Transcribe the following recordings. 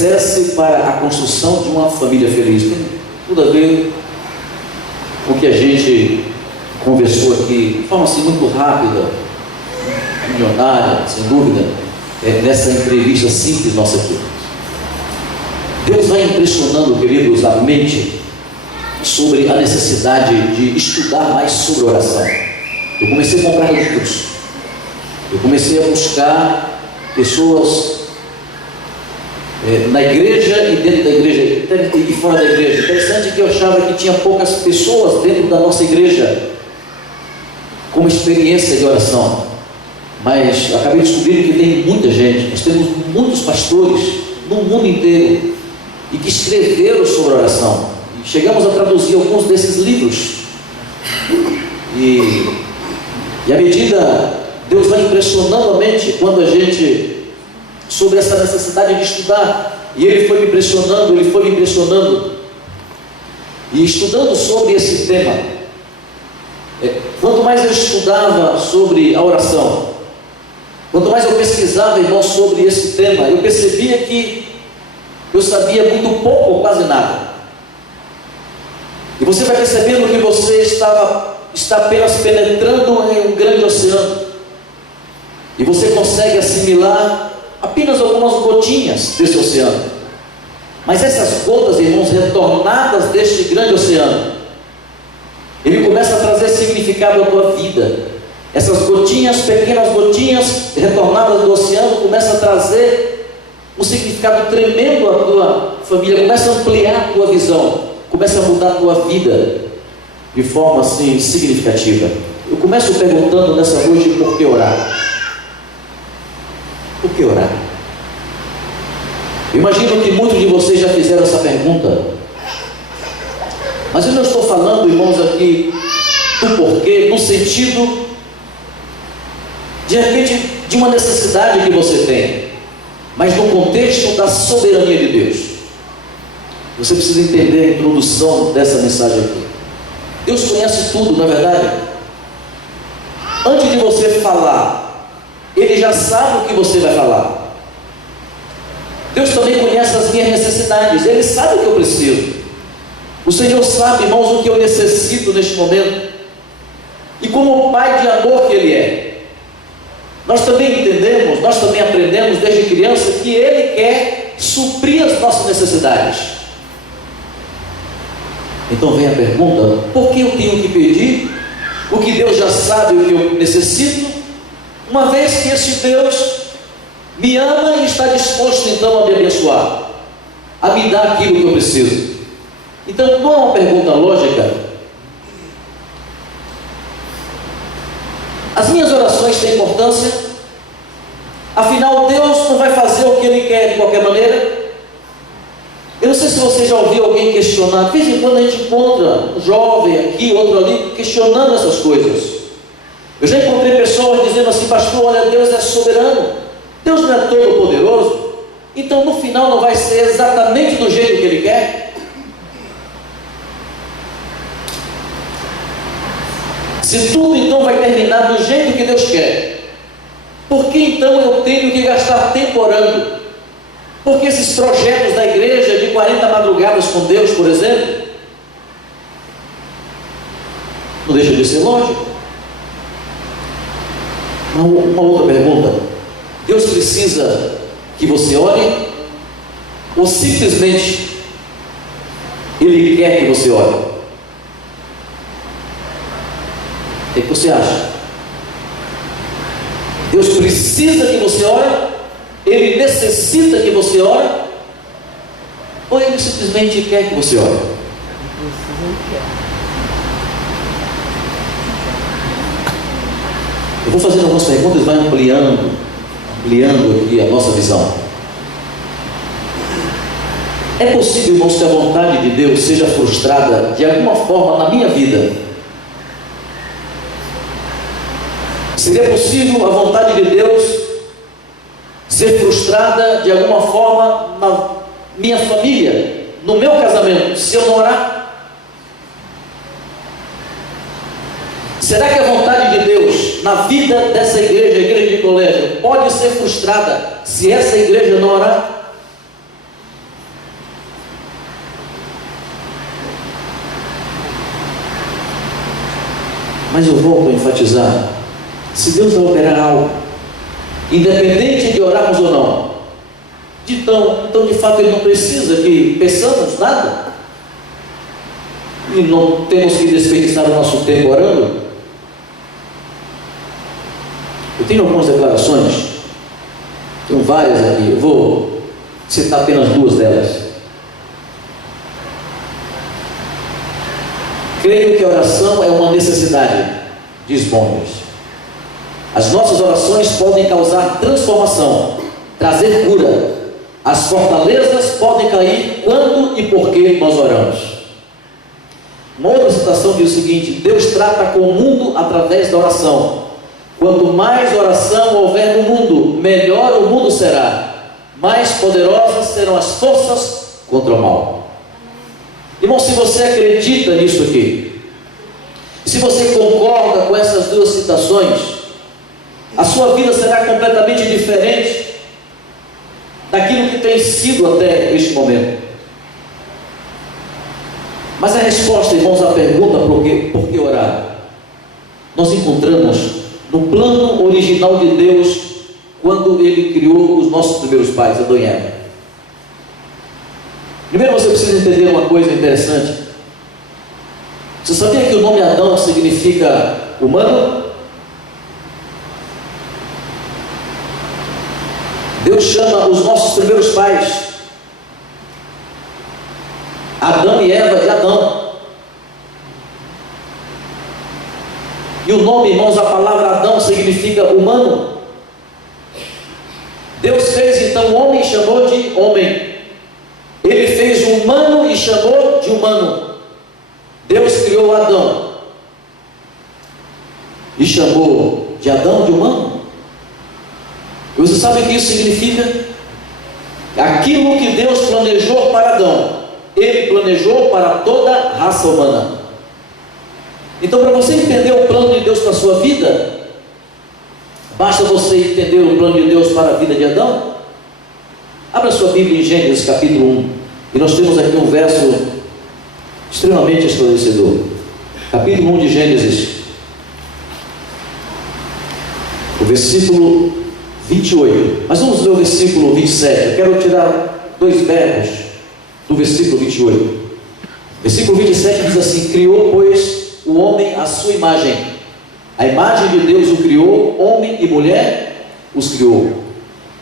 alicerce para a construção de uma família feliz. Tem tudo a ver com o que a gente conversou aqui, de forma assim muito rápida, milionária, sem dúvida, nessa entrevista simples nossa aqui. Deus vai impressionando, queridos, a mente sobre a necessidade de estudar mais sobre oração. Eu comecei a comprar livros, eu comecei a buscar pessoas na igreja e dentro da igreja e fora da igreja. Interessante que eu achava que tinha poucas pessoas dentro da nossa igreja com experiência de oração, mas acabei descobrindo que tem muita gente. Nós temos muitos pastores no mundo inteiro e que escreveram sobre oração, e chegamos a traduzir alguns desses livros, e à medida Deus vai impressionando a mente quando a gente sobre essa necessidade de estudar, e Ele foi me impressionando, e estudando sobre esse tema, quanto mais eu estudava sobre a oração, quanto mais eu pesquisava, irmão, sobre esse tema, eu percebia que eu sabia muito pouco ou quase nada. E você vai percebendo que você está apenas penetrando em um grande oceano, e você consegue assimilar apenas algumas gotinhas desse oceano. Mas essas gotas, irmãos, retornadas deste grande oceano, ele começa a trazer significado à tua vida. Essas gotinhas, pequenas gotinhas retornadas do oceano, começam a trazer um significado tremendo à tua família, começa a ampliar a tua visão, começa a mudar a tua vida de forma assim significativa. Eu começo perguntando nessa noite: por que orar? Por que orar? Eu imagino que muitos de vocês já fizeram essa pergunta, mas eu não estou falando, irmãos, aqui do porquê, no sentido de repente de uma necessidade que você tem, mas no contexto da soberania de Deus. Você precisa entender a introdução dessa mensagem aqui. Deus conhece tudo, não é verdade? Antes de você falar, Ele já sabe o que você vai falar. Deus também conhece as minhas necessidades, Ele sabe o que eu preciso. O Senhor sabe, irmãos, o que eu necessito neste momento, e como o Pai de amor que Ele é, nós também entendemos, nós também aprendemos desde criança que Ele quer suprir as nossas necessidades. Então vem a pergunta: por que eu tenho que pedir o que Deus já sabe o que eu necessito, uma vez que esse Deus me ama e está disposto então a me abençoar, a me dar aquilo que eu preciso? Então não é uma pergunta lógica. As minhas orações têm importância, afinal Deus não vai fazer o que Ele quer de qualquer maneira. Eu não sei se você já ouviu alguém questionar. De vez em quando a gente encontra um jovem aqui, outro ali, questionando essas coisas. Eu já encontrei pessoas dizendo assim: pastor, olha, Deus é soberano, Deus não é todo poderoso, então no final não vai ser exatamente do jeito que Ele quer? Se tudo então vai terminar do jeito que Deus quer, por que então eu tenho que gastar tempo orando? Porque esses projetos da igreja de 40 madrugadas com Deus, por exemplo, não deixa de ser lógico. Uma outra pergunta: Deus precisa que você ore, ou simplesmente Ele quer que você ore? O que você acha? Deus precisa que você ore? Ele necessita que você ore? Ou Ele simplesmente quer que você ore? Eu vou fazendo algumas perguntas e vai ampliando aqui a nossa visão. É possível, irmãos, que a vontade de Deus seja frustrada de alguma forma na minha vida? Seria possível a vontade de Deus ser frustrada de alguma forma na minha família, no meu casamento, se eu não orar? Será que a vontade de Deus na vida dessa igreja, a igreja de colégio, pode ser frustrada se essa igreja não orar? Mas eu volto a enfatizar: se Deus vai operar algo, independente de orarmos ou não, então de fato Ele não precisa que peçamos nada, e não temos que desperdiçar o nosso tempo orando. Eu tenho algumas declarações, tenho várias aqui, eu vou citar apenas duas delas. Creio que a oração é uma necessidade, diz Bonhoeffer. As nossas orações podem causar transformação, trazer cura. As fortalezas podem cair quando e porque nós oramos. Uma outra citação diz o seguinte: Deus trata com o mundo através da oração. Quanto mais oração houver no mundo, melhor o mundo será. Mais poderosas serão as forças contra o mal. Irmão, se você acredita nisso aqui, se você concorda com essas duas citações, a sua vida será completamente diferente daquilo que tem sido até este momento. Mas a resposta, irmãos, à pergunta por que orar, nós encontramos no plano original de Deus, quando Ele criou os nossos primeiros pais, Adão e Eva. Primeiro você precisa entender uma coisa interessante. Você sabia que o nome Adão significa humano? Deus chama os nossos primeiros pais, Adão e Eva, de Adão. E o nome, irmãos, a palavra Adão significa humano. Deus fez então o homem e chamou de homem. Ele fez o humano e chamou de humano. Deus criou Adão e chamou de Adão de humano. E você sabe o que isso significa? Aquilo que Deus planejou para Adão, Ele planejou para toda a raça humana. Então, para você entender o plano de Deus para a sua vida, basta você entender o plano de Deus para a vida de Adão. Abra sua Bíblia em Gênesis capítulo 1, e nós temos aqui um verso extremamente esclarecedor. Capítulo 1 de Gênesis, o versículo 28. Mas vamos ler o versículo 27. Eu quero tirar dois verbos do versículo 28. Versículo 27 diz assim: criou, pois, o homem à sua imagem. A imagem de Deus o criou, homem e mulher os criou.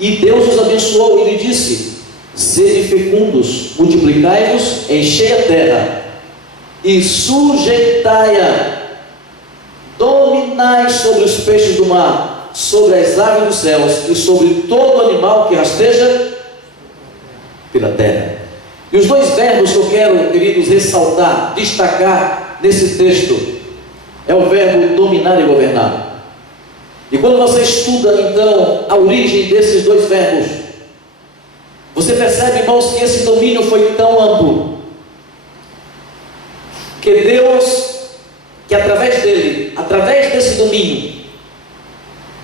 E Deus os abençoou e lhe disse: sede fecundos, multiplicai-vos, enchei a terra e sujeitai-a, dominai sobre os peixes do mar, sobre as aves dos céus e sobre todo animal que rasteja pela terra. E os dois verbos que eu quero, queridos, ressaltar, destacar nesse texto, é o verbo dominar e governar. E quando você estuda então a origem desses dois verbos, você percebe, irmãos, que esse domínio foi tão amplo, que Deus, que através dele, através desse domínio,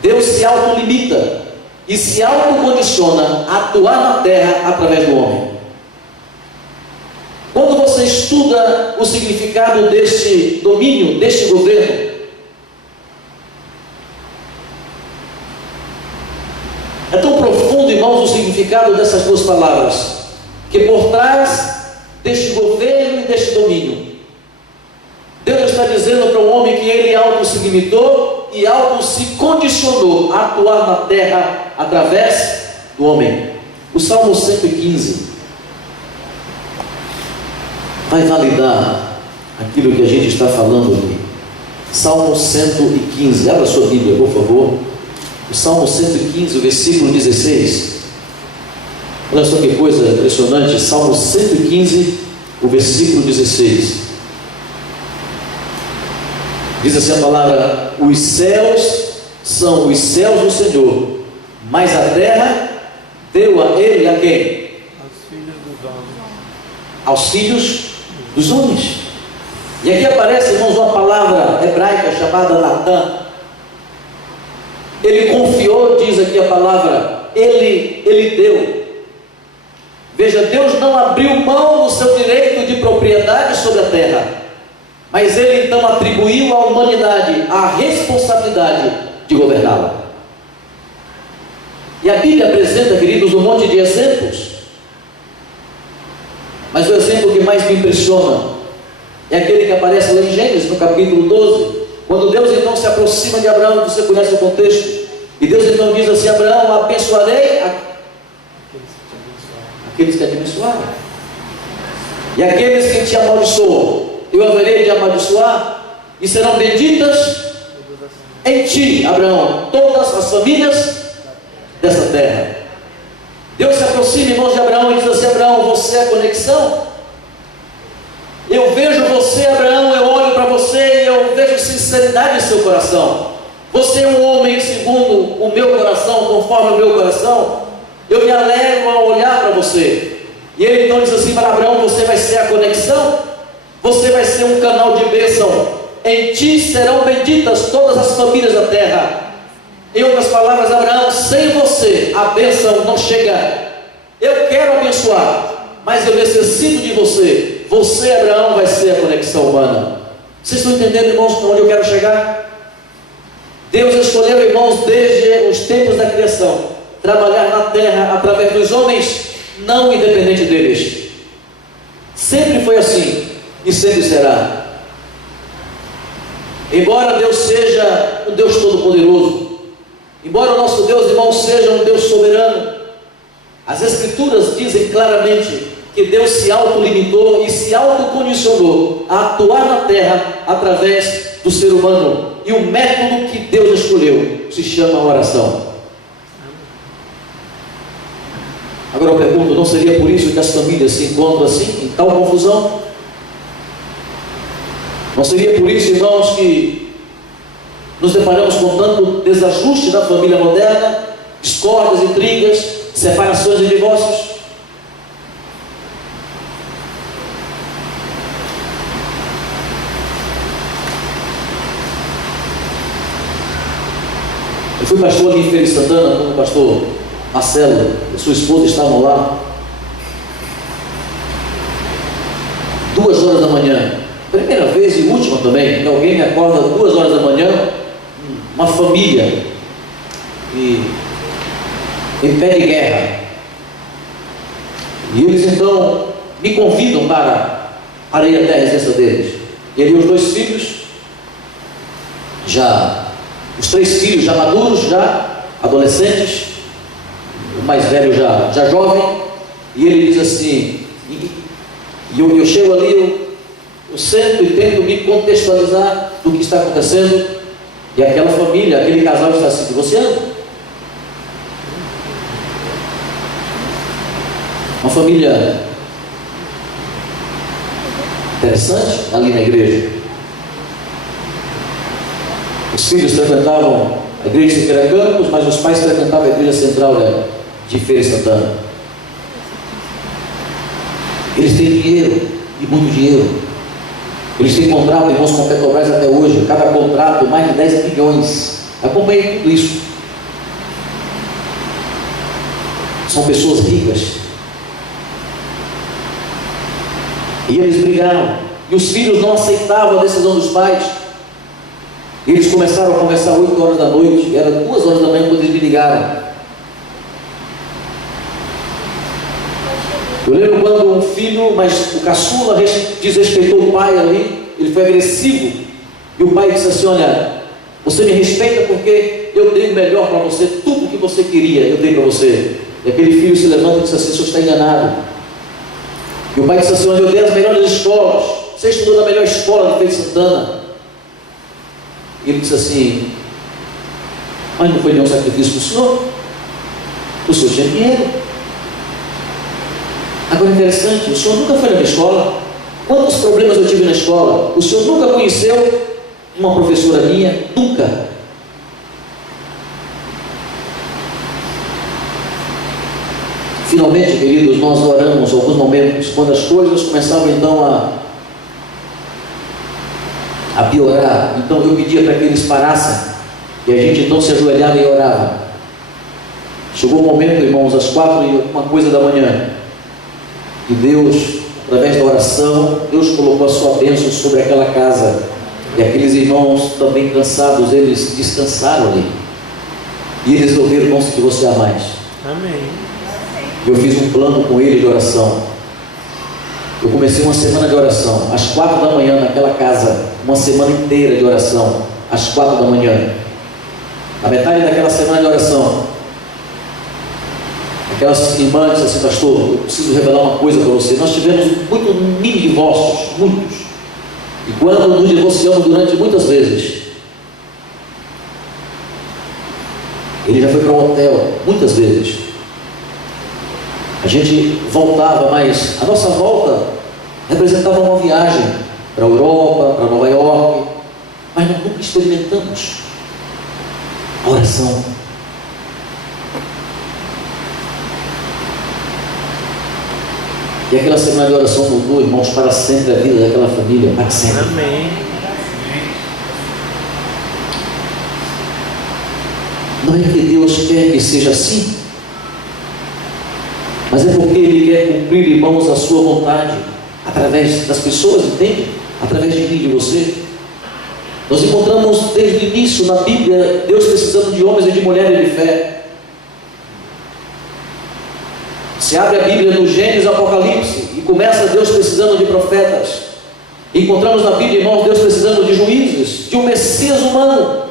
Deus se autolimita e se autocondiciona a atuar na terra através do homem. Quando você estuda o significado deste domínio, deste governo, é tão profundo, irmãos, o significado dessas duas palavras, que por trás deste governo e deste domínio, Deus está dizendo para o homem que ele auto se limitou e auto se condicionou a atuar na terra através do homem. O Salmo 115 vai validar aquilo que a gente está falando aqui. Salmo 115, abra sua Bíblia, por favor. O Salmo 115, o versículo 16. Olha só que coisa impressionante. Salmo 115, o versículo 16. Diz assim a palavra: os céus são os céus do Senhor, mas a terra deu a ele a quem? Aos filhos dos homens. E aqui aparece, irmãos, uma palavra hebraica chamada Natan. Ele confiou, diz aqui a palavra, ele deu. Veja, Deus não abriu mão do seu direito de propriedade sobre a terra, mas ele então atribuiu à humanidade a responsabilidade de governá-la. E a Bíblia apresenta, queridos, um monte de exemplos, mas o exemplo que mais me impressiona é aquele que aparece lá em Gênesis, no capítulo 12, quando Deus então se aproxima de Abraão. Você conhece o contexto, e Deus então diz assim: Abraão, abençoarei aqueles que te abençoarem, e aqueles que te amaldiçoam eu haverei de amaldiçoar, e serão benditas em ti, Abraão, todas as famílias dessa terra. Deus se aproxima, irmãos, de Abraão e diz assim: Abraão, você é a conexão. Eu vejo você, Abraão, eu olho para você e eu vejo sinceridade em seu coração. Você é um homem segundo o meu coração, conforme o meu coração. Eu me alegro a olhar para você. E ele então diz assim para Abraão: você vai ser a conexão, você vai ser um canal de bênção. Em ti serão benditas todas as famílias da terra. Em outras palavras, Abraão, sem você a bênção não chega. Eu quero abençoar, mas eu necessito de você. Você, Abraão, vai ser a conexão humana. Vocês estão entendendo, irmãos, onde eu quero chegar? Deus escolheu, irmãos, desde os tempos da criação, trabalhar na terra através dos homens, não independente deles. Sempre foi assim e sempre será. Embora Deus seja um Deus todo-poderoso, embora o nosso Deus, irmãos, seja um Deus soberano, as Escrituras dizem claramente que Deus se autolimitou e se autocondicionou a atuar na terra através do ser humano. E o método que Deus escolheu se chama oração. Agora eu pergunto: não seria por isso que as famílias se encontram assim, em tal confusão? Não seria por isso, irmãos, que nos deparamos com tanto desajuste na família moderna, discórdias, intrigas, separações e divórcios? Eu fui pastor ali em Feira de Santana, quando o pastor Marcelo e sua esposa estavam lá. 2 horas da manhã, primeira vez e última também, que alguém me acorda 2 horas da manhã, uma família em pé de guerra. E eles então me convidam para ir até a residência deles. E ali os 2 filhos, os 3 filhos já maduros, já adolescentes, o mais velho já jovem, e ele diz assim, e eu chego ali, eu sento e tento me contextualizar do que está acontecendo, e aquela família, aquele casal está assim: você anda? Uma família interessante ali na igreja. Os filhos frequentavam a igreja de Siqueira Campos, mas os pais frequentavam a igreja central de Feira de Santana. Eles têm dinheiro, e muito dinheiro. Eles têm contrato, irmãos, com a Petrobras até hoje. Cada contrato, mais de 10 milhões. Acompanhei tudo isso. São pessoas ricas. E eles brigaram. E os filhos não aceitavam a decisão dos pais. Eles começaram a conversar 8 horas da noite. Era 2 horas da manhã quando eles me ligaram. Eu lembro quando um filho, mas o caçula, desrespeitou o pai ali. Ele foi agressivo. E o pai disse assim: olha, você me respeita porque eu dei o melhor para você. Tudo que você queria, eu dei para você. E aquele filho se levanta e diz assim: o senhor está enganado. E o pai disse assim: olha, eu dei as melhores escolas. Você estudou na melhor escola de Feira de Santana. E ele disse assim: mas não foi nenhum sacrifício para o senhor? O senhor tinha dinheiro. Agora, interessante, o senhor nunca foi na minha escola. Quantos problemas eu tive na escola? O senhor nunca conheceu uma professora minha? Nunca. Finalmente, queridos, nós oramos alguns momentos, quando as coisas começavam então a piorar. Então eu pedia para que eles parassem, e a gente então se ajoelhava e orava. Chegou o momento, irmãos, às 4 e alguma coisa da manhã, e Deus através da oração, Deus colocou a sua bênção sobre aquela casa. E aqueles irmãos também cansados, eles descansaram ali. E eles resolveram não se divorciar mais. Amém. Eu fiz um plano com ele de oração. Eu comecei uma semana de oração, às 4 da manhã naquela casa, uma semana inteira de oração, às 4 da manhã. A metade daquela semana de oração, aquelas irmãs disseram assim: pastor, eu preciso revelar uma coisa para você. Nós tivemos muitos mini divórcios, muitos. E quando nos divorciamos durante muitas vezes, ele já foi para um hotel, muitas vezes. A gente voltava, mas a nossa volta representava uma viagem para a Europa, para Nova York, mas nós nunca experimentamos a oração. E aquela semana de oração mudou, irmãos, para sempre a vida daquela família, para sempre. Amém. Não é que Deus quer que seja assim, mas é porque Ele quer cumprir, irmãos, a sua vontade, através das pessoas, entende? Através de mim e de você. Nós encontramos desde o início na Bíblia, Deus precisando de homens e de mulheres de fé. Se abre a Bíblia no Gênesis, Apocalipse, e começa Deus precisando de profetas. Encontramos na Bíblia, irmãos, Deus precisando de juízes, de um Messias humano.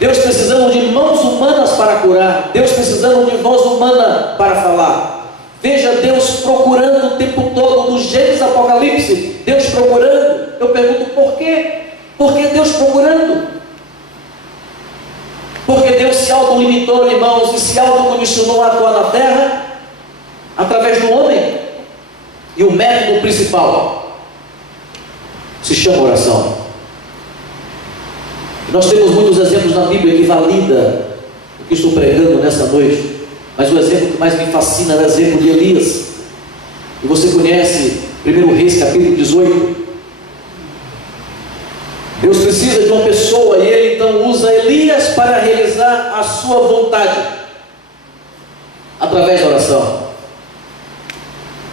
Deus precisando de mãos humanas para curar, Deus precisando de voz humana para falar. Veja Deus procurando o tempo todo, no Gênesis, Apocalipse, Deus procurando. Eu pergunto, por quê? Por que Deus procurando? Porque Deus se autolimitou, irmãos, e se autocondicionou a atuar na terra através do homem. E o método principal se chama oração. Nós temos muitos exemplos na Bíblia que valida o que estou pregando nessa noite, mas o exemplo que mais me fascina é o exemplo de Elias. E você conhece 1 Reis capítulo 18. Deus precisa de uma pessoa e Ele então usa Elias para realizar a sua vontade através da oração.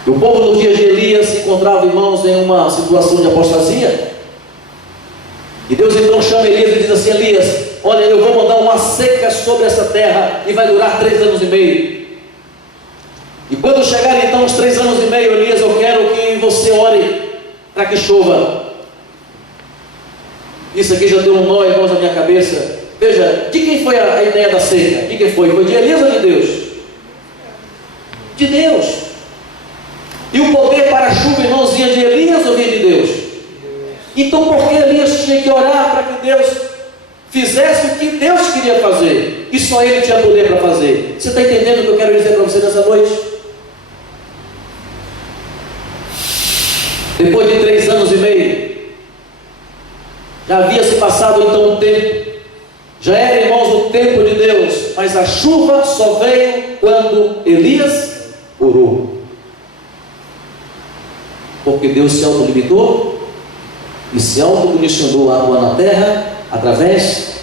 E o povo no dia de Elias se encontrava, irmãos, em uma situação de apostasia. E Deus então chama Elias e diz assim: Elias, olha, eu vou mandar uma seca sobre essa terra e vai durar 3 anos e meio. E quando chegar então os 3 anos e meio, Elias, eu quero que você ore para que chova. Isso aqui já deu um nó, irmãos, na minha cabeça. Veja, de quem foi a ideia da seca? De quem foi? Foi de Elias ou de Deus? De Deus. E o poder para a chuva, irmãos, vinha de Elias ou vinha de Deus? Então por que Elias tinha que orar para que Deus fizesse o que Deus queria fazer? E só Ele tinha poder para fazer. Você está entendendo o que eu quero dizer para você nessa noite? Depois de 3 anos e meio, já havia se passado então um tempo. Já era, irmãos, o tempo de Deus, mas a chuva só veio quando Elias orou. Porque Deus se autolimitou e se autocondicionou a atuar na terra através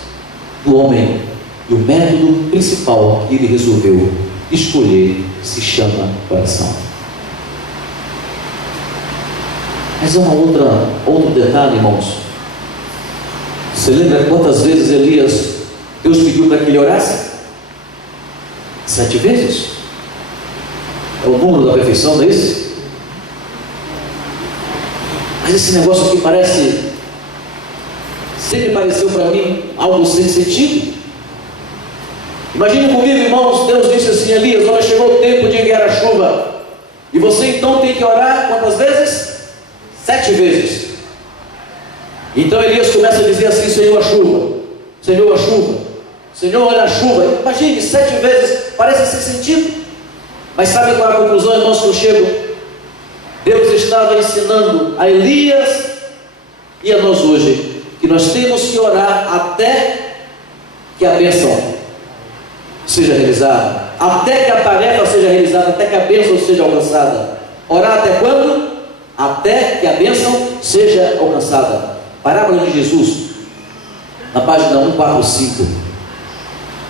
do homem. E o método principal que ele resolveu escolher se chama oração. Mas é outro detalhe, irmãos. Você lembra quantas vezes Elias, Deus pediu para que ele orasse? 7 vezes. É o número da perfeição, não é isso? Mas esse negócio aqui sempre pareceu para mim algo sem sentido. Imagine comigo, irmãos, Deus disse assim: Elias, olha, chegou o tempo de enviar a chuva, e você então tem que orar quantas vezes? 7 vezes. Então Elias começa a dizer assim: Senhor, a chuva, Senhor, a chuva, Senhor, olha a chuva. Imagine, 7 vezes, parece sem sentido. Mas sabe qual é a conclusão, irmãos, que eu chego? Deus estava ensinando a Elias e a nós hoje que nós temos que orar até que a bênção seja realizada, até que a tarefa seja realizada, até que a bênção seja alcançada. Orar até quando? Até que a bênção seja alcançada. Parábola de Jesus, na página 145.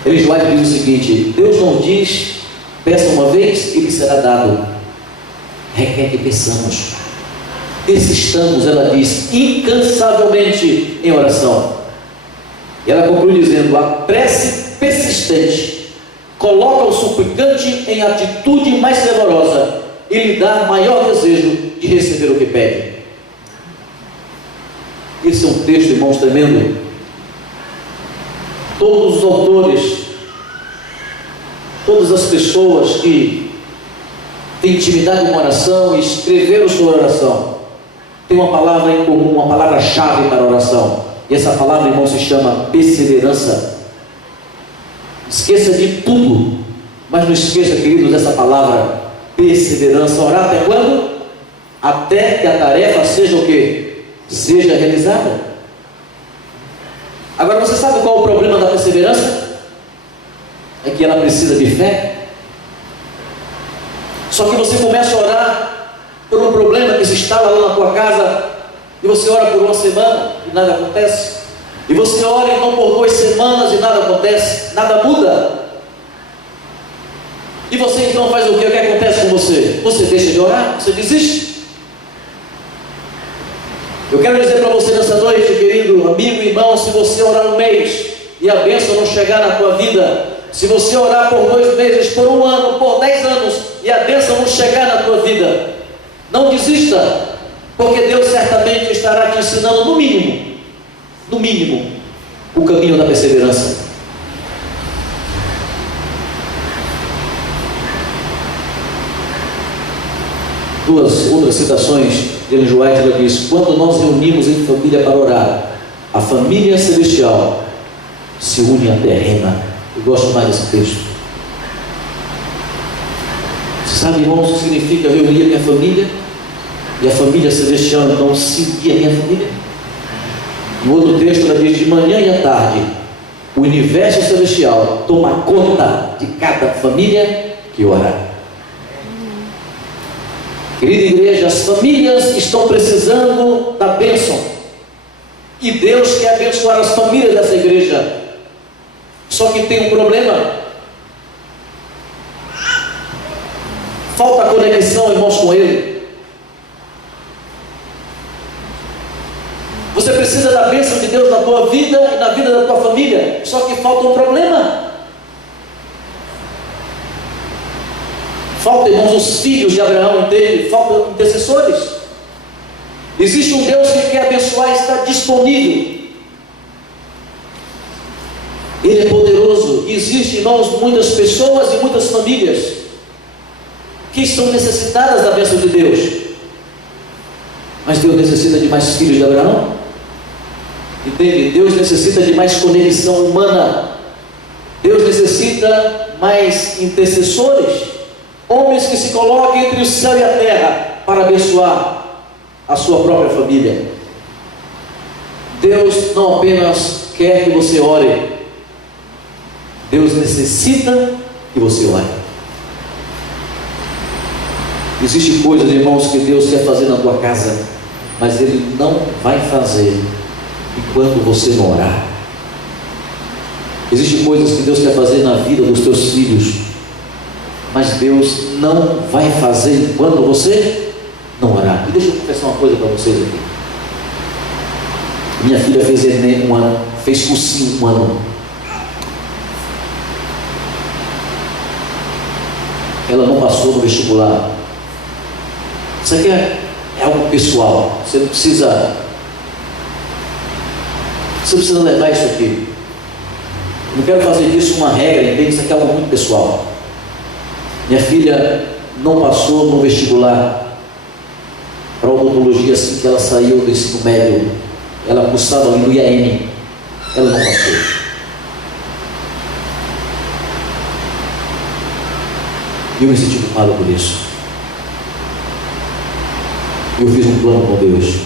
Ellen White diz o seguinte: Deus não diz, peça uma vez e lhe será dado. requer que peçamos. Persistamos, ela diz, incansavelmente em oração. E ela conclui dizendo: a prece persistente coloca o suplicante em atitude mais fervorosa e lhe dá maior desejo de receber o que pede. Esse é um texto, irmãos, tremendo. Todos os autores, todas as pessoas que têm intimidade com oração e escreveram sobre oração, tem uma palavra em comum, uma palavra-chave para a oração. E essa palavra, irmão, se chama perseverança. Esqueça de tudo, mas não esqueça, queridos, dessa palavra perseverança. Orar até quando? Até que a tarefa seja o quê? Seja realizada. Agora, você sabe qual é o problema da perseverança? É que ela precisa de fé. Só que você começa a orar por um problema que se instala lá na tua casa, e você ora por uma semana e nada acontece, e você ora então por 2 semanas e nada acontece, nada muda, e você então faz o quê? O que acontece com você? Você deixa de orar, você desiste. Eu quero dizer para você nessa noite, querido amigo e irmão, se você orar um mês e a bênção não chegar na tua vida, se você orar por 2 meses, por 1 ano, por 10 anos e a bênção não chegar na tua vida, não desista, porque Deus certamente estará te ensinando no mínimo, o caminho da perseverança. Duas outras citações de Ellen White, ela diz: quando nós reunimos em família para orar, a família celestial se une à terrena. Eu gosto mais desse texto. Você sabe, irmãos, o que significa reunir a minha família? E a família celestial então se unir a minha família? No outro texto ela diz: de manhã e à tarde, o universo celestial toma conta de cada família que ora. Querida igreja, as famílias estão precisando da bênção, e Deus quer abençoar as famílias dessa igreja. Só que tem um problema: falta conexão, irmãos, com Ele. Você precisa da bênção de Deus na tua vida e na vida da tua família, só que falta um problema. Falta, irmãos, os filhos de Abraão, entende? Faltam intercessores. Existe um Deus que quer abençoar e está disponível. Ele é poderoso. E existem, irmãos, muitas pessoas e muitas famílias que estão necessitadas da bênção de Deus. Mas Deus necessita de mais filhos de Abraão. Entende? Deus necessita de mais conexão humana. Deus necessita mais intercessores. Homens que se coloquem entre o céu e a terra para abençoar a sua própria família. Deus não apenas quer que você ore, Deus necessita que você ore. Existem coisas, irmãos, que Deus quer fazer na tua casa, mas Ele não vai fazer enquanto você não orar. Existem coisas que Deus quer fazer na vida dos teus filhos, mas Deus não vai fazer enquanto você não orar. E deixa eu confessar uma coisa para vocês aqui. Minha filha fez Enem 1 ano, fez cursinho 1 ano. Ela não passou no vestibular. Isso aqui é algo pessoal. Você não precisa levar isso aqui. Não quero fazer disso uma regra, entende? Isso aqui é algo muito pessoal. Minha filha não passou no vestibular para odontologia assim que ela saiu do ensino médio. Ela cursava ali no IAM. Ela não passou. E eu me senti culpado por isso. Eu fiz um plano com Deus.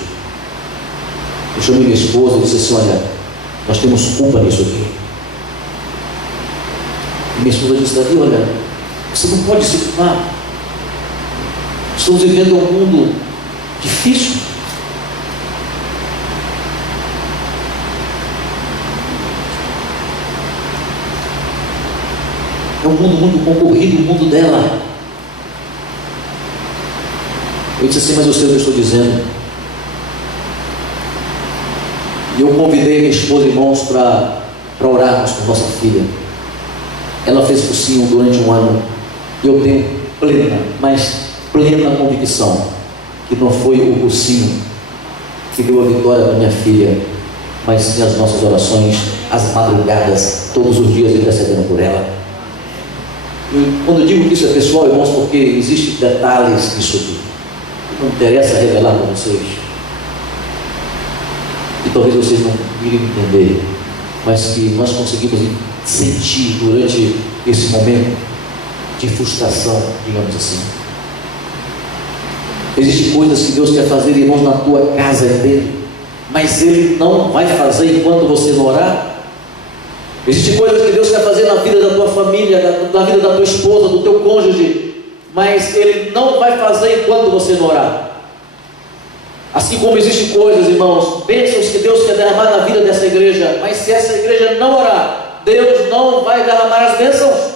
Eu chamei minha esposa e disse assim: olha, nós temos culpa nisso aqui. E minha esposa disse: Davi, olha, você não pode se culpar. Estamos vivendo um mundo difícil. É um mundo muito concorrido, o mundo dela. Eu disse assim: mas eu sei o que eu estou dizendo. E eu convidei minha esposa e irmãos para orarmos por nossa filha. Ela fez cursinho durante um ano. E eu tenho plena, mas plena convicção que não foi o cursinho que deu a vitória para minha filha, mas sim as nossas orações, as madrugadas, todos os dias intercedendo por ela. Quando eu digo que isso é pessoal, irmãos, porque existem detalhes nisso tudo que não interessa revelar para vocês, e talvez vocês não iriam entender, mas que nós conseguimos sentir durante esse momento de frustração, digamos assim. Existem coisas que Deus quer fazer, irmãos, na tua casa dele, mas Ele não vai fazer enquanto você não orar. Existem coisas que Deus quer fazer na vida da tua família, na vida da tua esposa, do teu cônjuge, mas Ele não vai fazer enquanto você não orar. Assim como existem coisas, irmãos, bênçãos que Deus quer derramar na vida dessa igreja, mas se essa igreja não orar, Deus não vai derramar as bênçãos.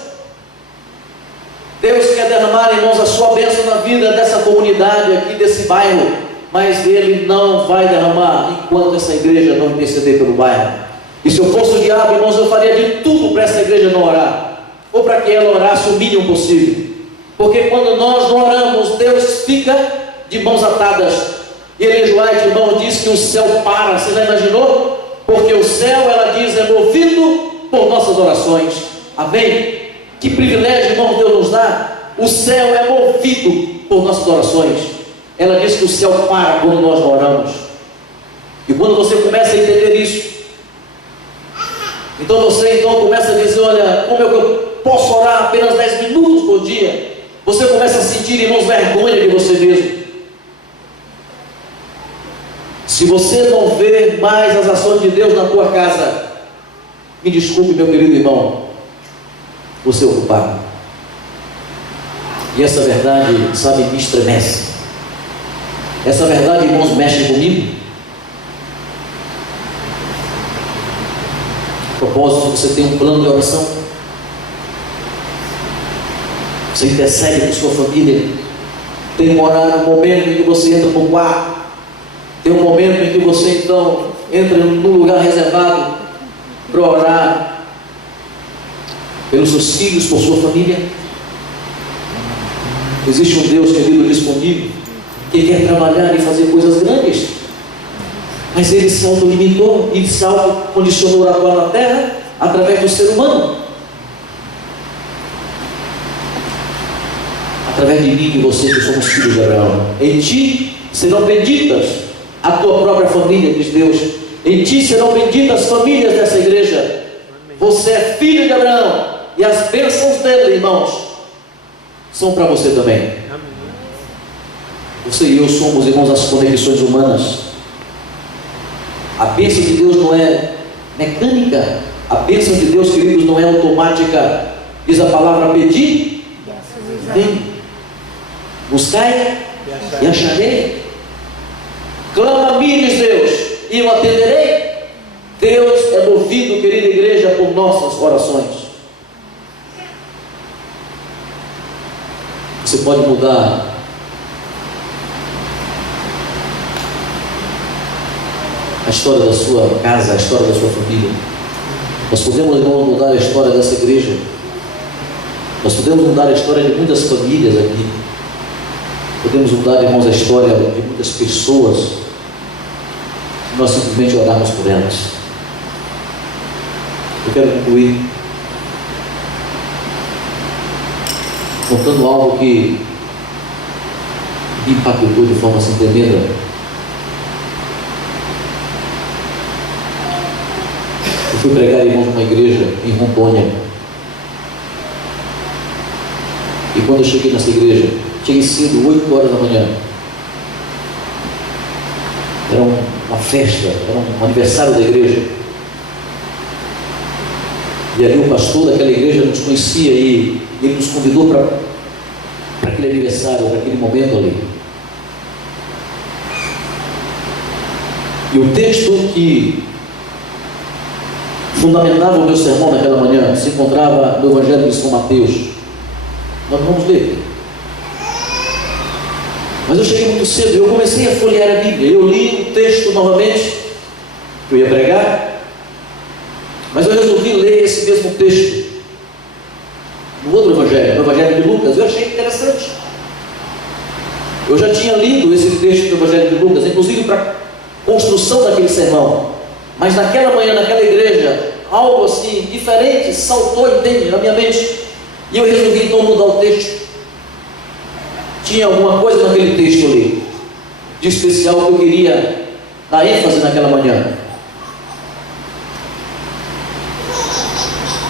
Deus quer derramar, irmãos, a sua bênção na vida dessa comunidade aqui, desse bairro, mas Ele não vai derramar enquanto essa igreja não interceder pelo bairro. E se eu fosse o diabo, irmãos, eu faria de tudo para essa igreja não orar, ou para que ela orasse o mínimo possível, porque quando nós não oramos, Deus fica de mãos atadas. E Ellen White, irmão, diz que o céu para. Você já imaginou? Porque o céu, ela diz, é movido por nossas orações. Amém? Que privilégio, irmão, Deus nos dá. O céu é movido por nossas orações. Ela diz que o céu para quando nós não oramos. E quando você começa a entender isso, então você começa a dizer: olha, como é que eu posso orar apenas 10 minutos por dia? Você começa a sentir, irmãos, vergonha de você mesmo. Se você não vê mais as ações de Deus na tua casa, me desculpe, meu querido irmão, você é o culpado. E essa verdade, sabe, me estremece. Essa verdade, irmãos, mexe comigo. A propósito, você tem um plano de oração, você intercede com sua família, tem um horário, um momento em que você entra no quarto, tem um momento em que você então entra num lugar reservado para orar pelos seus filhos, por sua família. Existe um Deus, querido, disponível, que quer trabalhar e fazer coisas grandes, mas Ele se autolimitou e se autocondicionou a atuar na terra através do ser humano, através de mim e você, que somos filhos de Abraão. Em ti serão benditas a tua própria família, diz Deus. Em ti serão benditas as famílias dessa igreja. Você é filho de Abraão, e as bênçãos dele, irmãos, são para você também. Você e eu somos, irmãos, as conexões humanas. A bênção de Deus não é mecânica. A bênção de Deus, queridos, não é automática. Diz a palavra: pedir, vem, buscai e acharei. Clama a mim, diz Deus, e eu atenderei. Deus é movido, querida igreja, por nossas orações. Você pode mudar a história da sua casa, a história da sua família. Nós podemos, irmão, mudar a história dessa igreja. Nós podemos mudar a história de muitas famílias aqui. Podemos mudar, irmãos, a história de muitas pessoas, se nós simplesmente orarmos por elas. Eu quero concluir contando algo que me impactou de forma assim tremenda. Eu fui pregar, irmãos, numa igreja em Rondônia. E quando eu cheguei nessa igreja, cheguei cedo, 8 horas da manhã. Era uma festa, era um aniversário da igreja. E ali o pastor daquela igreja nos conhecia e ele nos convidou para aquele aniversário, para aquele momento ali. E o texto que fundamentava o meu sermão naquela manhã se encontrava no Evangelho de São Mateus. Nós vamos ler. Mas eu cheguei muito cedo e eu comecei a folhear a Bíblia. Eu li o texto novamente, que eu ia pregar, mas eu resolvi ler esse mesmo texto no outro evangelho, no evangelho de Lucas. Eu achei interessante. Eu já tinha lido esse texto do evangelho de Lucas, inclusive para construção daquele sermão. Mas naquela manhã, naquela igreja, algo assim diferente saltou, entende, na minha mente. E eu resolvi então mudar o texto. Tinha alguma coisa naquele texto ali de especial que eu queria dar ênfase naquela manhã.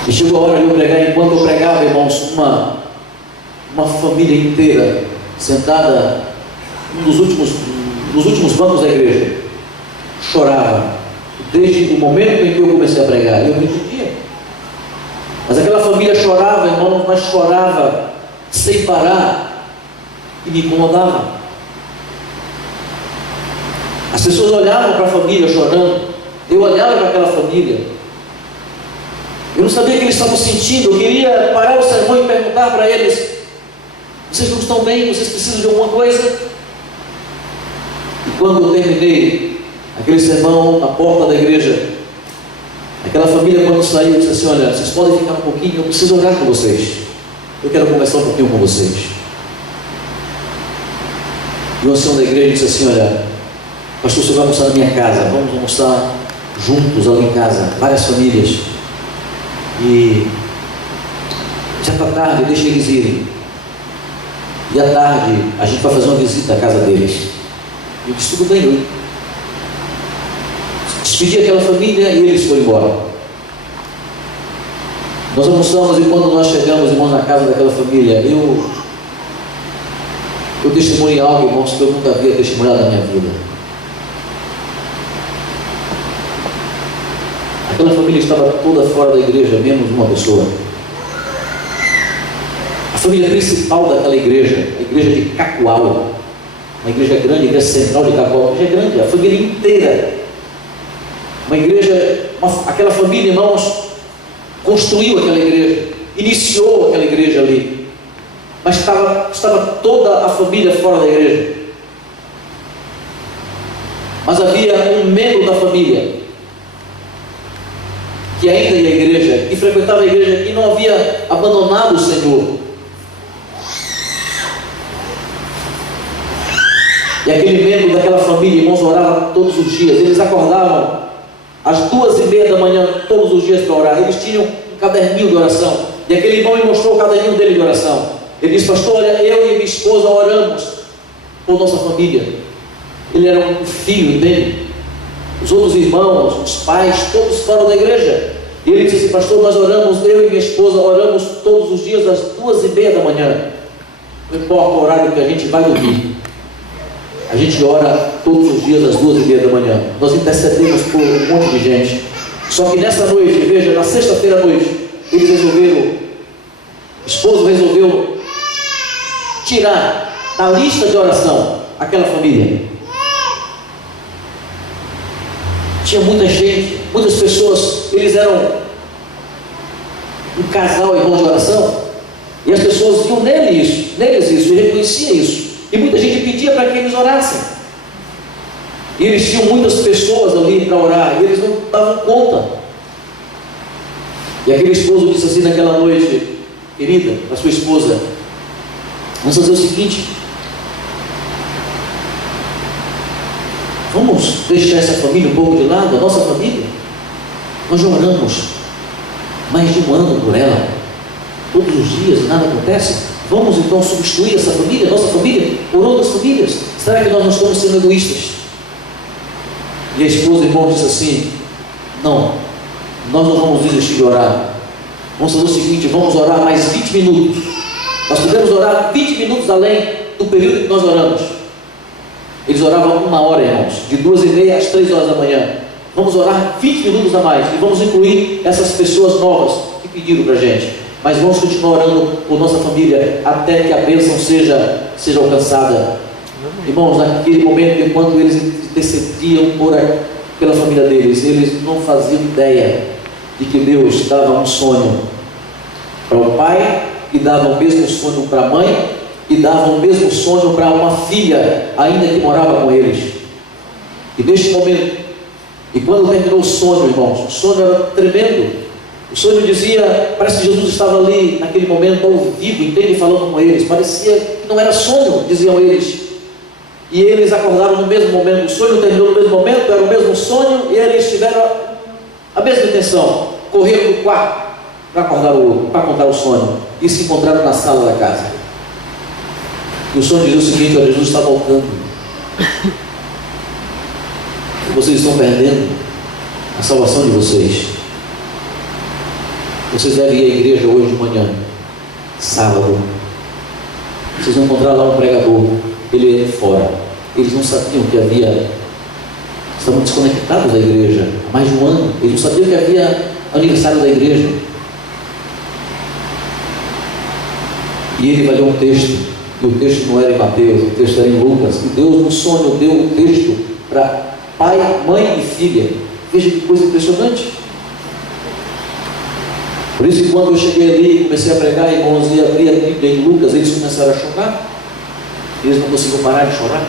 E chegou a hora de eu pregar. Enquanto eu pregava, irmãos, uma família inteira sentada nos últimos bancos da igreja chorava, desde o momento em que eu comecei a pregar. Eu não entendia, mas aquela família chorava, irmão, mas chorava sem parar, e me incomodava. As pessoas olhavam para a família chorando, eu olhava para aquela família, eu não sabia o que eles estavam sentindo. Eu queria parar o sermão e perguntar para eles: vocês não estão bem? Vocês precisam de alguma coisa? E quando eu terminei aquele sermão na porta da igreja, aquela família, quando saiu, disse assim: olha, vocês podem ficar um pouquinho, eu preciso orar com vocês, eu quero conversar um pouquinho com vocês. E o ancião da igreja disse assim: olha, pastor, você vai almoçar na minha casa, vamos almoçar juntos ali em casa, várias famílias, e já está tarde, deixa eles irem, e à tarde a gente vai fazer uma visita à casa deles. Eu disse: tudo bem, eu despedi aquela família e eles foram embora. Nós almoçamos, e quando nós chegamos, irmãos, na casa daquela família, eu testemunhei algo, irmãos, que eu nunca havia testemunhado na minha vida. Aquela família estava toda fora da igreja, menos uma pessoa. A família principal daquela igreja, a igreja de Cacoal, uma igreja grande, a igreja central de Cacoal, a igreja grande, a família inteira. Uma igreja, aquela família, irmãos, construiu aquela igreja, iniciou aquela igreja ali, mas estava toda a família fora da igreja. Mas havia um membro da família que ainda ia à igreja, que frequentava a igreja, que não havia abandonado o Senhor. E aquele membro daquela família, irmãos, orava todos os dias. Eles acordavam às 2:30 da manhã, todos os dias para orar. Eles tinham um caderninho de oração, e aquele irmão me mostrou o caderninho dele de oração. Ele disse: pastor, olha, eu e minha esposa oramos por nossa família. Ele era um filho dele, os outros irmãos, os pais, todos fora da igreja. E ele disse assim: pastor, nós oramos, eu e minha esposa oramos todos os dias às 2:30 da manhã. Não importa o horário que a gente vai dormir, a gente ora todos os dias às 2:30 da manhã. Nós intercedemos por um monte de gente. Só que nessa noite, veja, na sexta-feira à noite, eles resolveram, o esposo resolveu tirar da lista de oração aquela família. Tinha muita gente, muitas pessoas, eles eram um casal, irmão, de oração, e as pessoas viam neles isso, e reconheciam isso. E muita gente pedia para que eles orassem. E eles tinham muitas pessoas ali para orar, e eles não davam conta. E aquele esposo disse assim naquela noite: querida, a sua esposa, vamos fazer o seguinte, vamos deixar essa família um pouco de lado, a nossa família. Nós já oramos mais de um ano por ela, todos os dias, nada acontece. Vamos então substituir essa família, nossa família, por outras famílias. Será que nós não estamos sendo egoístas? E a esposa, irmão, disse assim: não, nós não vamos desistir de orar. Vamos fazer o seguinte, vamos orar mais 20 minutos. Nós podemos orar 20 minutos além do período que nós oramos. Eles oravam 1 hora, irmãos, de 2:30 às 3 horas da manhã. Vamos orar 20 minutos a mais, e vamos incluir essas pessoas novas que pediram para a gente. Mas vamos continuar orando por nossa família até que a bênção seja alcançada. Irmãos, naquele momento, enquanto eles intercediam pela família deles, eles não faziam ideia de que Deus dava um sonho para o pai, e dava o mesmo sonho para a mãe, e davam o mesmo sonho para uma filha, ainda que morava com eles. E neste momento, e quando terminou o sonho, irmãos, o sonho era tremendo. O sonho dizia, parece que Jesus estava ali naquele momento ao vivo, entende, falando com eles. Parecia que não era sonho, diziam eles. E eles acordaram no mesmo momento. O sonho terminou no mesmo momento, era o mesmo sonho, e eles tiveram a mesma intenção. Correram do quarto para contar o sonho, e se encontraram na sala da casa. E o sonho dizia o seguinte: ó, Jesus está voltando. Vocês estão perdendo a salvação de vocês. Vocês devem ir à igreja hoje de manhã, sábado. Vocês vão encontrar lá um pregador. Ele é fora. Eles não sabiam que havia, estavam desconectados da igreja há mais de um ano. Eles não sabiam que havia aniversário da igreja. E ele vai ler um texto, e o texto não era em Mateus, o texto era em Lucas. E Deus no sonho deu o texto para pai, mãe e filha. Veja que coisa impressionante. Por isso que quando eu cheguei ali e comecei a pregar, irmãos, e abri a Bíblia em Lucas, eles começaram a chorar. Eles não conseguiam parar de chorar.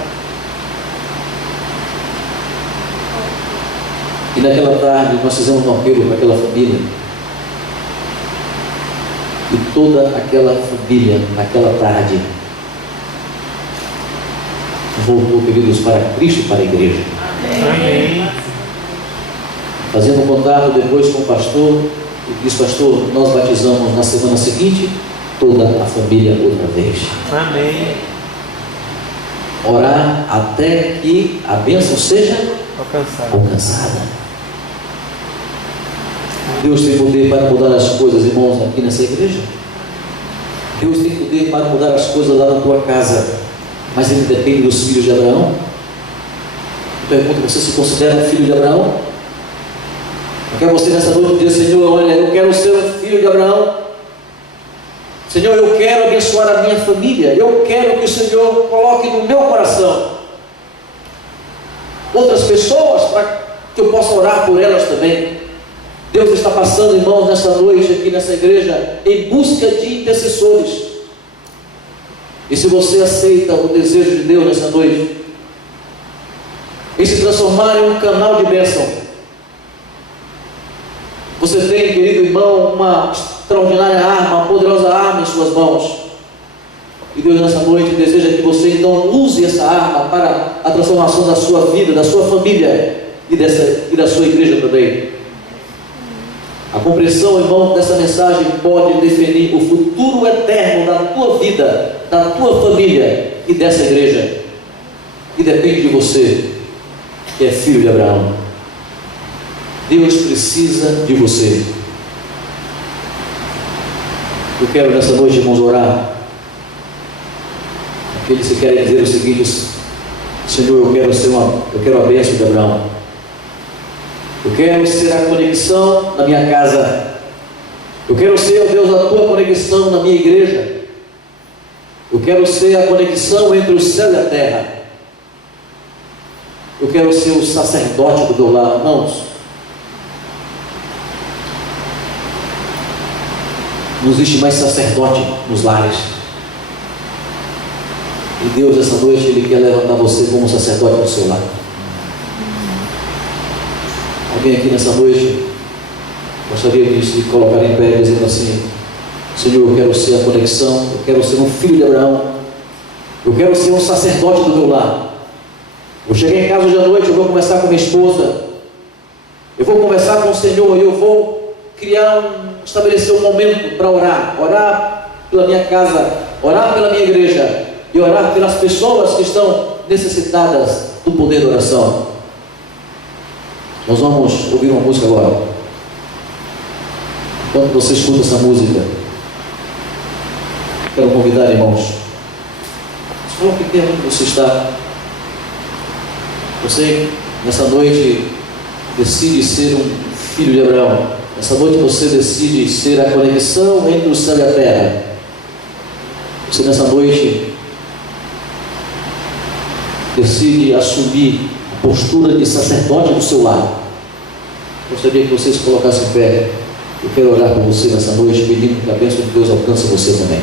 E naquela tarde nós fizemos um apelo para aquela família. E toda aquela família, naquela tarde, voltou, queridos, para Cristo, para a igreja. Amém. Fazendo contato depois com o pastor, e diz: pastor, nós batizamos na semana seguinte toda a família outra vez. Amém. Orar até que a bênção seja alcançada. Deus tem poder para mudar as coisas, irmãos, aqui nessa igreja. Deus tem poder para mudar as coisas lá na tua casa, mas ele depende dos filhos de Abraão. Eu pergunto: você se considera um filho de Abraão? Eu quero você nessa noite dizer: Senhor, olha, eu quero ser um filho de Abraão. Senhor, eu quero abençoar a minha família. Eu quero que o Senhor coloque no meu coração outras pessoas para que eu possa orar por elas também. Deus está passando, irmãos, nessa noite aqui nessa igreja em busca de intercessores. E se você aceita o desejo de Deus nessa noite em se transformar em um canal de bênção, você tem, querido irmão, uma extraordinária arma, uma poderosa arma em suas mãos. E Deus nessa noite deseja que você então use essa arma para a transformação da sua vida, da sua família e da sua igreja também. A compreensão, irmão, dessa mensagem pode definir o futuro eterno da tua vida, da tua família e dessa igreja. E depende de você, que é filho de Abraão. Deus precisa de você. Eu quero nessa noite, irmãos, orar. Aqueles que querem dizer o seguinte: Senhor, eu quero a bênção de Abraão. Eu quero ser a conexão na minha casa. Eu quero ser, ó Deus, a tua conexão na minha igreja. Eu quero ser a conexão entre o céu e a terra. Eu quero ser o sacerdote do teu lar. Irmãos, não existe mais sacerdote nos lares. E Deus, essa noite, Ele quer levantar você como sacerdote do seu lar. Alguém aqui nessa noite gostaria de se colocar em pé dizendo assim: Senhor, eu quero ser a conexão, eu quero ser um filho de Abraão, eu quero ser um sacerdote do meu lar. Eu cheguei em casa hoje à noite, eu vou conversar com minha esposa, eu vou conversar com o Senhor, e eu vou estabelecer um momento para orar pela minha casa, orar pela minha igreja e orar pelas pessoas que estão necessitadas do poder da oração. Nós vamos ouvir uma música agora. Enquanto você escuta essa música, quero convidar, irmãos, coloque em pé onde você está. Você, nessa noite, decide ser um filho de Abraão. Nessa noite você decide ser a conexão entre o céu e a terra. Você, nessa noite, decide assumir a postura de sacerdote do seu lar. Gostaria que vocês se colocassem em pé. Eu quero orar por você nessa noite, pedindo que a bênção de Deus alcance você também.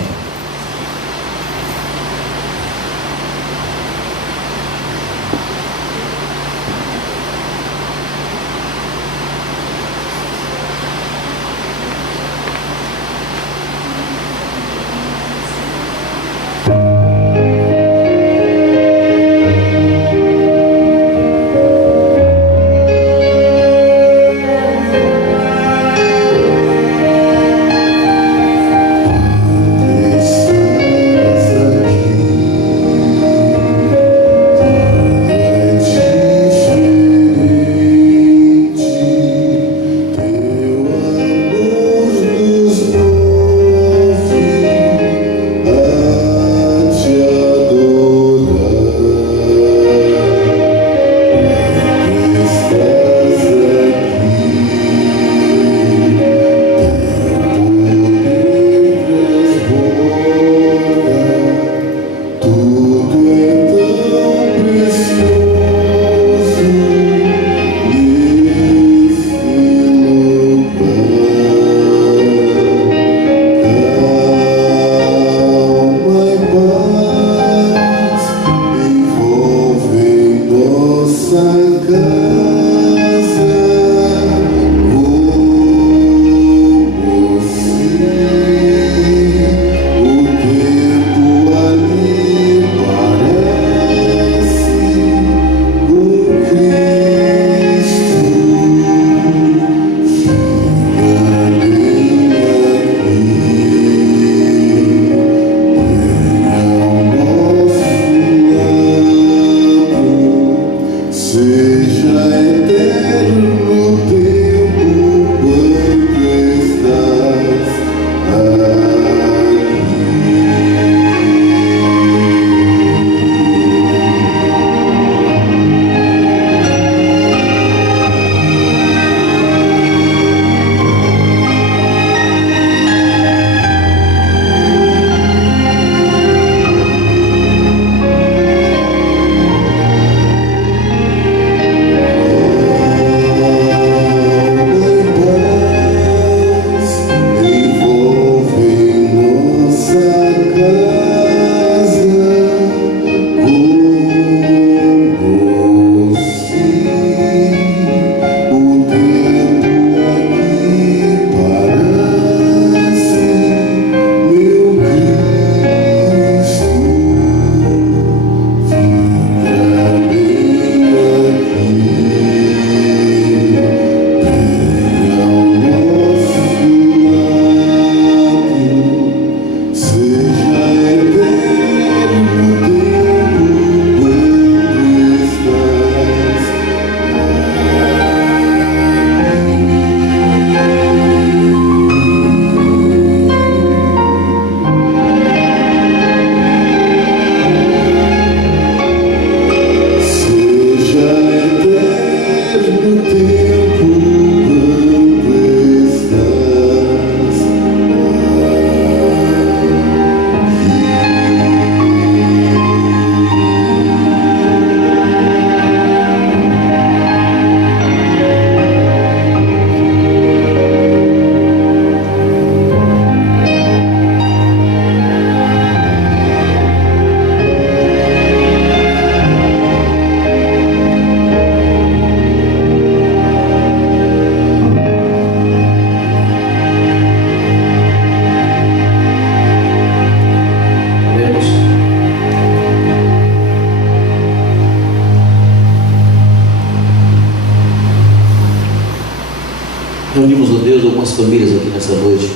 Reunimos, ó Deus, algumas famílias aqui nessa noite.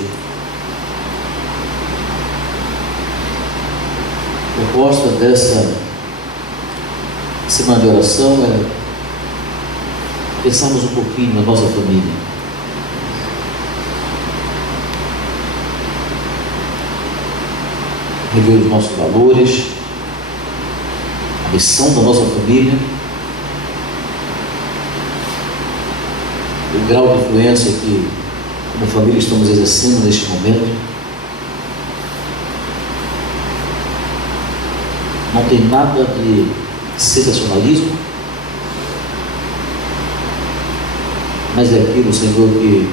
A proposta dessa semana de oração é pensarmos um pouquinho na nossa família. Rever os nossos valores, a missão da nossa família, o grau de influência que, como família, estamos exercendo neste momento. Não tem nada de sensacionalismo, mas é aquilo, Senhor, que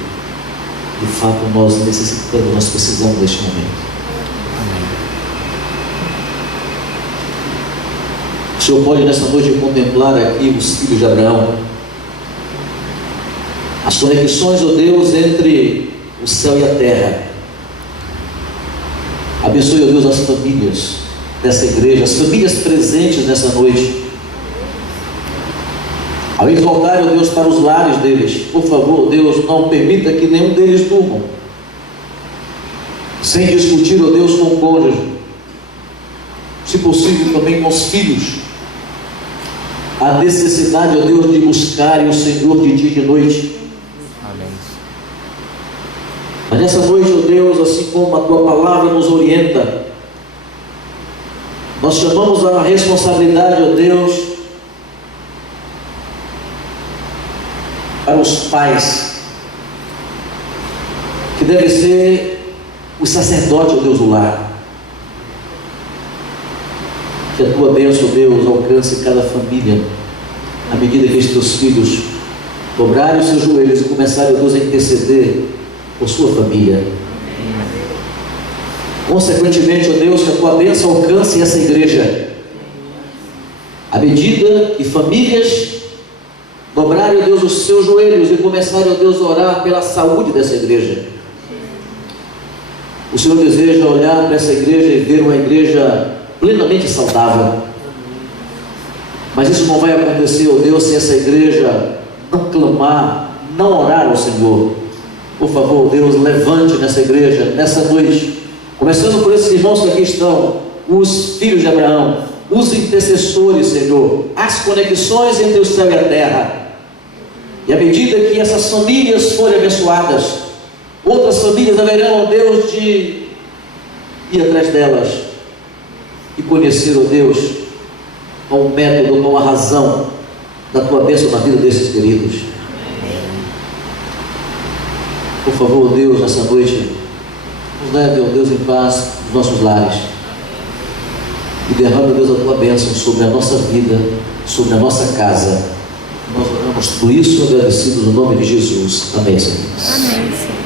de fato nós necessitamos, nós precisamos neste momento. O Senhor pode nesta noite contemplar aqui os filhos de Abraão, as conexões, ó Deus, entre o céu e a terra. Abençoe, ó Deus, as famílias dessa igreja, as famílias presentes nessa noite. Ao eles voltarem, ó Deus, para os lares deles, por favor, Deus, não permita que nenhum deles durmam sem discutir, ó Deus, com o cônjuge, se possível também com os filhos, a necessidade, ó Deus, de buscarem o Senhor de dia e de noite. Amém. Mas nessa noite, ó Deus, assim como a Tua Palavra nos orienta, nós chamamos a responsabilidade, ó Deus, para os pais, que devem ser os sacerdotes, ó Deus, do lar. Que a Tua bênção, Deus, alcance cada família, à medida que os Teus filhos dobrarem os seus joelhos e começarem, ó Deus, a interceder por sua família. Consequentemente, ó Deus, que a Tua bênção alcance essa igreja, à medida que famílias Deus, os seus joelhos e começarem, ó Deus, a orar pela saúde dessa igreja. O Senhor deseja olhar para essa igreja e ver uma igreja plenamente saudável. Mas isso não vai acontecer, ó Deus, se essa igreja não clamar, não orar ao Senhor. Por favor, Deus, levante nessa igreja, nessa noite, começando por esses irmãos que aqui estão, os filhos de Abraão, os intercessores, Senhor, as conexões entre o céu e a terra. E à medida que essas famílias forem abençoadas, outras famílias haverão, ó Deus, de ir atrás delas e conhecer, ó Deus, com o método, com a razão da tua bênção na vida desses queridos. Por favor, Deus, nessa noite, nos leve, ó Deus, em paz nos nossos lares e derrame, Deus, a tua bênção sobre a nossa vida, sobre a nossa casa. Nós oramos por isso agradecidos no nome de Jesus. Amém, Senhor. Amém, Senhor.